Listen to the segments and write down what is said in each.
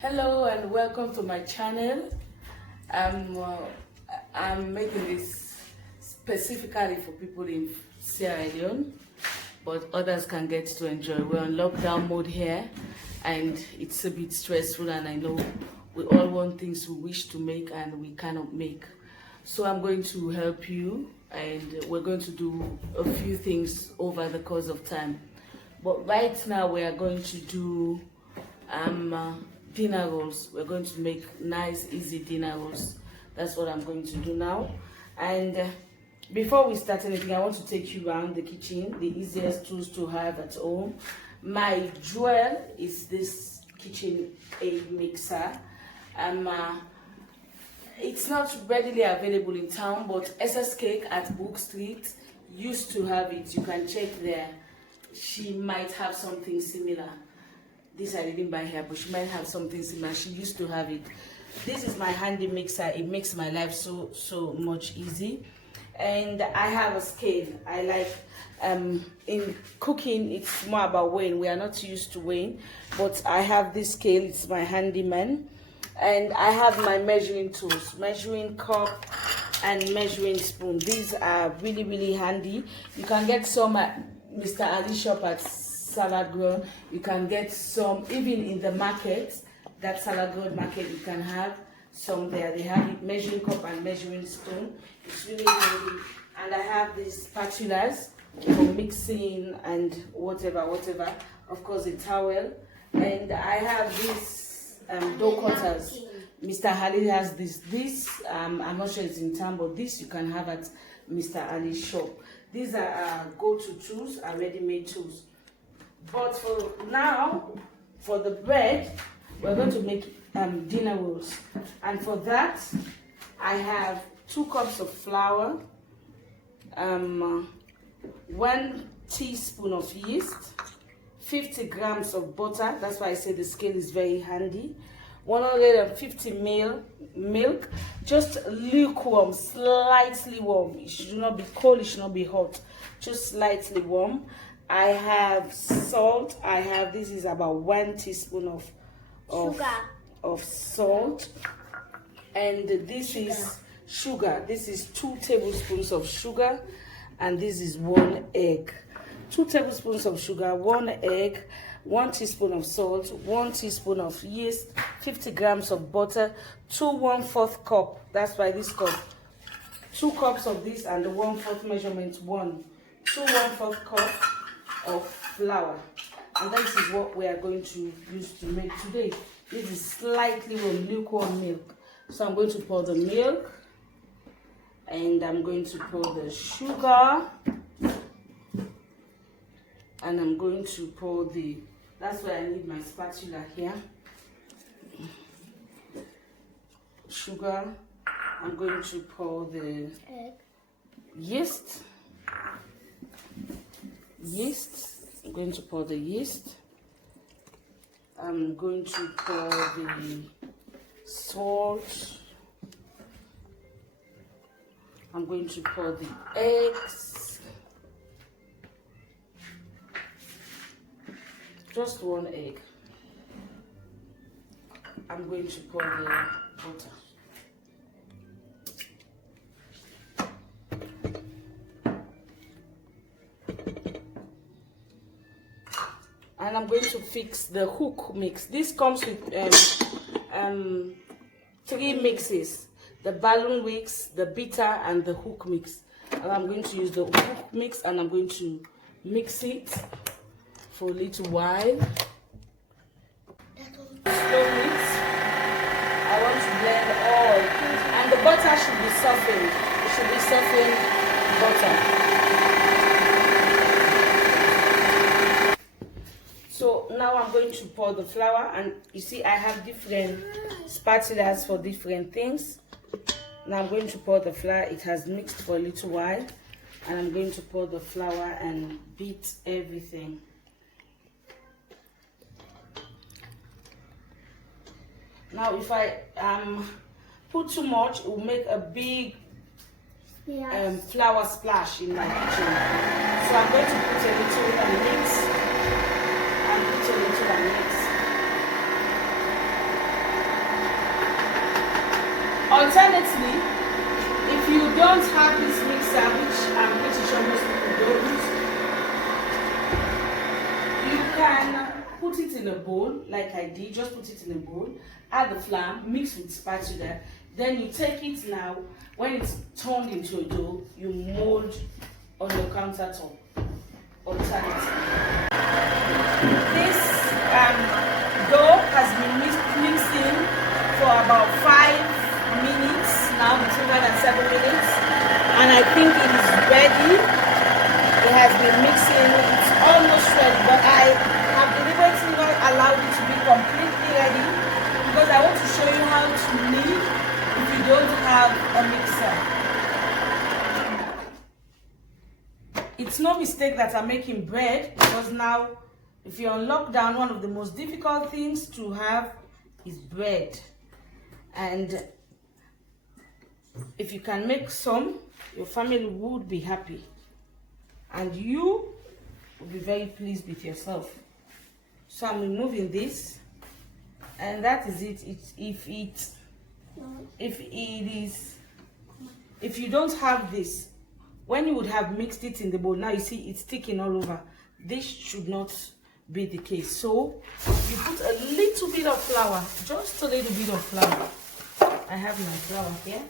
Hello and welcome to my channel. I'm making this specifically for people in Sierra Leone, but others can get to enjoy. We're on lockdown mode here and it's a bit stressful, and I know we all want things we wish to make and we cannot make. So I'm going to help you, and we're going to do a few things over the course of time. But right now we are going to do dinner rolls. We're going to make nice, easy dinner rolls. That's what I'm going to do now. And before we start anything, I want to take you around the kitchen, the easiest tools to have at home. My jewel is this kitchen aid mixer. It's not readily available in town, but SS Cake at Brook Street used to have it. You can check there. She might have something similar. This I didn't buy here, but she might have something similar. She used to have it. This is my handy mixer. It makes my life so much easy. And I have a scale. I like in cooking, it's more about weighing. We are not used to weighing, but I have this scale. It's my handyman. And I have my measuring tools, measuring cup and measuring spoon. These are really handy. You can get some at Mr. Ali shop at Salad Ground. You can get some even in the market, that Salad Ground market. You can have some there. They have it, measuring cup and measuring spoon. It's really handy. And I have these spatulas for mixing and whatever. Of course, a towel. And I have these dough cutters. Mr. Ali has this. I'm not sure it's in town, but this you can have at Mr. Ali's shop. These are go-to tools, are ready-made tools. But for now, for the bread, we're going to make dinner rolls. And for that, I have 2 cups of flour, 1 teaspoon of yeast, 50 grams of butter. That's why I say the scale is very handy. 150 ml milk, just lukewarm, slightly warm. It should not be cold, it should not be hot, just slightly warm. I have salt. This is about 1 teaspoon of salt, and this is sugar. This is 2 tablespoons of sugar, and this is 1 egg. 2 tablespoons of sugar, 1 egg, 1 teaspoon of salt, 1 teaspoon of yeast, 50 grams of butter, 2 1/4 cup. That's why this cup. 2 cups of this, and the 1/4 measurement 2 1/4 cup of flour. And this is what we are going to use to make today. This is slightly warm, lukewarm milk. So I'm going to pour the milk, and I'm going to pour the sugar, and I'm going to pour that's why I need my spatula here. Sugar. I'm going to pour the yeast. I'm going to pour the yeast. I'm going to pour the salt. I'm going to pour the eggs. Just 1 egg. I'm going to pour the butter. And I'm going to fix the hook mix. This comes with 3 mixes: the balloon mix, the bitter, and the hook mix. And I'm going to use the hook mix, and I'm going to mix it for a little while. Slow mix. I want to blend all, and the butter should be softened. It should be softened butter. So now I'm going to pour the flour, and you see I have different spatulas for different things. Now I'm going to pour the flour. It has mixed for a little while, and I'm going to pour the flour and beat everything. Now if I put too much, it will make a big flour splash in my kitchen. So I'm going to put a little and mix. And put a little and mix. Alternately, if you don't have this mixer, which I'm pretty sure most people don't, you can put it in a bowl like I did. Just put it in a bowl, add the flour, mix with spatula, then you take it now. When it's turned into a dough, you mold on your countertop. Alternative. This dough has been mixing for about 5 minutes now, between 5 and 7 minutes, and I think it is ready. It has been mixing, it's almost ready, but I have deliberately not allowed it to be completely ready because I want to show you how to knead if you don't have a mixer. It's no mistake that I'm making bread, because now if you're on lockdown, one of the most difficult things to have is bread. And if you can make some, your family would be happy and you will be very pleased with yourself. So I'm removing this, and that is it. If you don't have this, when you would have mixed it in the bowl, now you see it's sticking all over. This should not be the case. So you put a little bit of flour, just a little bit of flour. I have my flour here.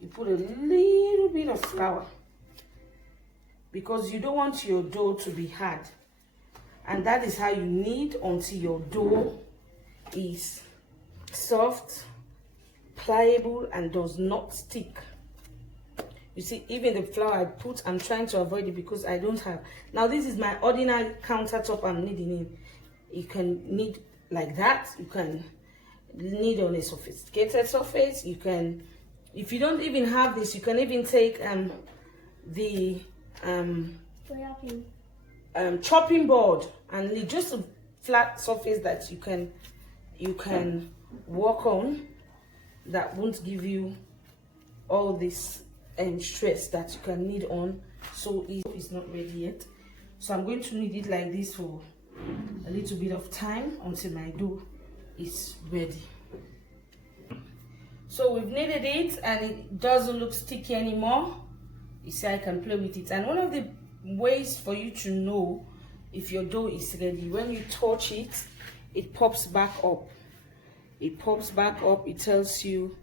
You put a little bit of flour because you don't want your dough to be hard. And that is how you knead until your dough is soft, pliable, and does not stick. You see, even the flour I put, I'm trying to avoid it because I don't have. Now this is my ordinary countertop I'm kneading in. You can knead like that. You can knead on a sophisticated surface. You can, if you don't even have this, you can even take the chopping board and knead just a flat surface that you can work on, that won't give you all this stress that you can knead on. So it's not ready yet, so I'm going to knead it like this for a little bit of time until my dough is ready. So we've kneaded it and it doesn't look sticky anymore. You see, I can play with it. And one of the ways for you to know if your dough is ready, when you touch it, it pops back up. It pops back up. It tells you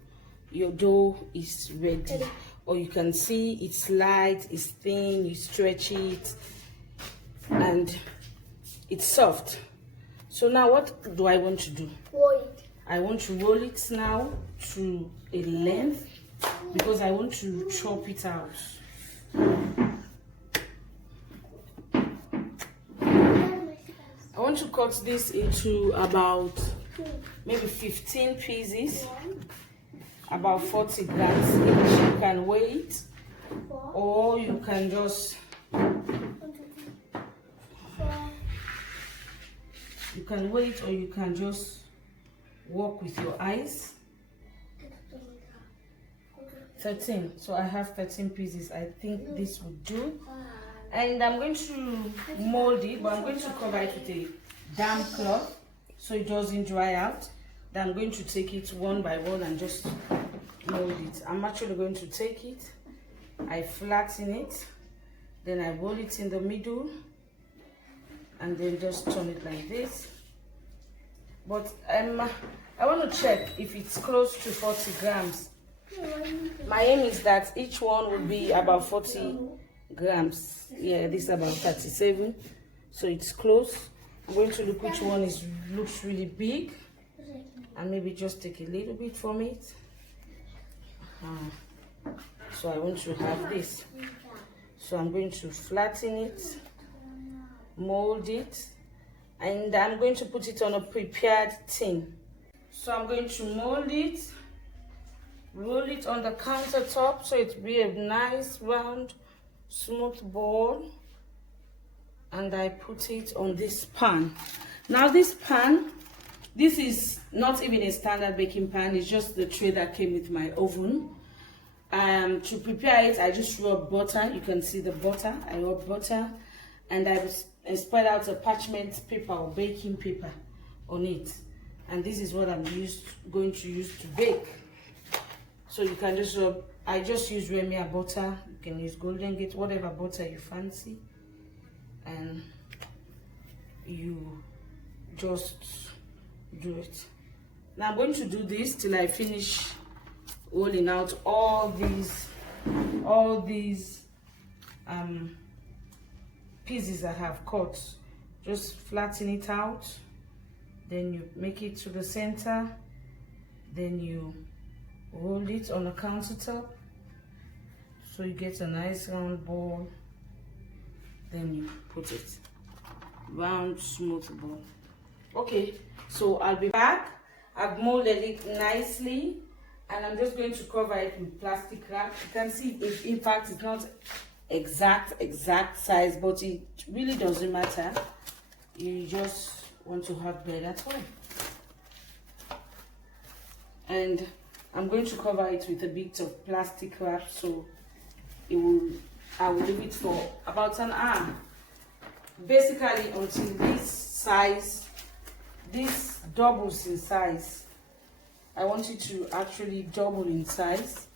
your dough is ready. Or you can see it's light, it's thin, you stretch it, and it's soft. So now what do I want to do? Roll it. I want to roll it now to a length because I want to chop it out. I want to cut this into about maybe 15 pieces. About 40 grams each. You can weigh it, or you can just weigh it, or you can just work with your eyes. 13. So I have 13 pieces. I think this would do. And I'm going to mold it, but I'm going to cover it with a damp cloth so it doesn't dry out. Then I'm going to take it one by one and just mold it. I'm actually going to take it, I flatten it, then I roll it in the middle, and then just turn it like this. But I want to check if it's close to 40 grams. My aim is that each one will be about 40 grams. Yeah, this is about 37, so it's close. I'm going to look which one looks really big, and maybe just take a little bit from it. So I want to have this. So I'm going to flatten it, mold it, and I'm going to put it on a prepared tin. So I'm going to mold it, roll it on the countertop so it will be a nice round smooth ball, and I put it on this pan. Now this pan, this is not even a standard baking pan, it's just the tray that came with my oven. To prepare it, I just rub butter. You can see the butter. I rub butter, and I spread out a parchment paper or baking paper on it. And this is what I'm going to use to bake. So you can just rub. I just use Premier butter. You can use Golden Gate, whatever butter you fancy, and you just do it. Now I'm going to do this till I finish rolling out all these pieces I have cut. Just flatten it out, then you make it to the center, then you roll it on the countertop so you get a nice round ball, then you put it round smooth ball. Okay, so I'll be back. I've molded it nicely and I'm just going to cover it with plastic wrap. You can see it, in fact it's not exact size, but it really doesn't matter. You just want to have bread at home. And I'm going to cover it with a bit of plastic wrap, so I will leave it for about an hour, basically until this doubles in size. I want it to actually double in size,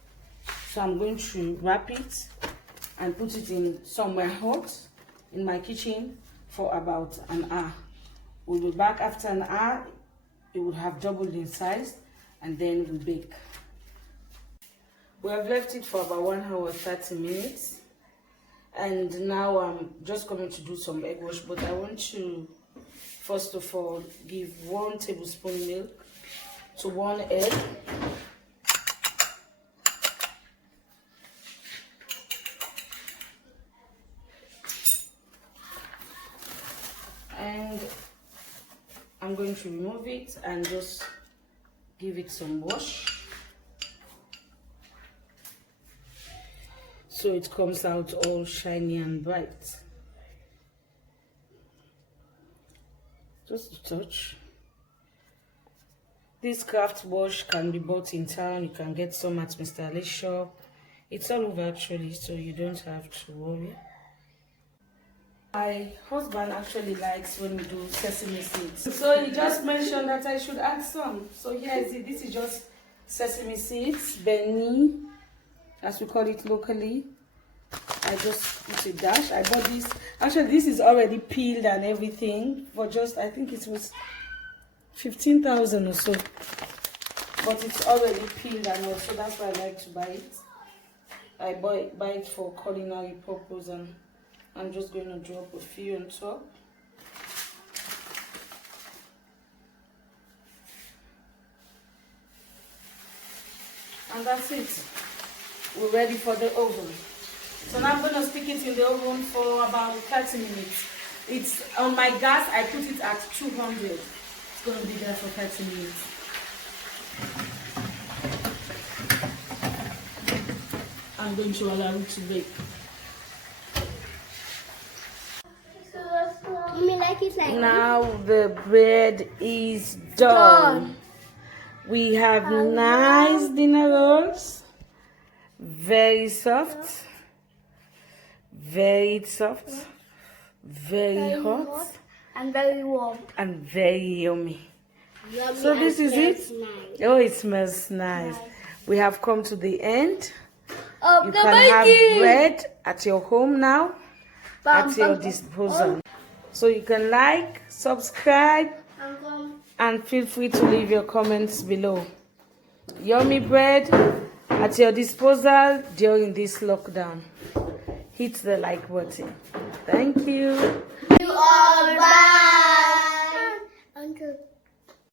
so I'm going to wrap it and put it in somewhere hot in my kitchen for about an hour. We'll be back after an hour. It will have doubled in size, and then we'll bake. We have left it for about 1 hour 30 minutes, and now I'm just going to do some egg wash, but I want to first of all give 1 tablespoon milk to 1 egg. And I'm going to remove it and just give it some wash so it comes out all shiny and bright. Just a touch. This craft wash can be bought in town. You can get some at Mr. Ali's shop. It's all over actually, so you don't have to worry. My husband actually likes when we do sesame seeds, so he just mentioned that I should add some. So here is it. This is just sesame seeds, Benny, as we call it locally. I just put a dash. I bought this. Actually, this is already peeled and everything for just, I think it was 15,000 or so. But it's already peeled and all, so that's why I like to buy it. I buy it for culinary purpose, and I'm just going to drop a few on top. And that's it. We're ready for the oven. So now I'm going to stick it in the oven for about 30 minutes. It's on my gas, I put it at 200. It's going to be there for 30 minutes. I'm going to allow it to bake. Now the bread is done. We have nice dinner rolls, very soft, very hot, and very warm, and very yummy. So this is it. Nice. Oh, it smells nice. We have come to the end. You can have bread at your home now, at your disposal. So you can like, subscribe, and feel free to leave your comments below. Yummy bread at your disposal during this lockdown. Hit the like button. Thank you. You are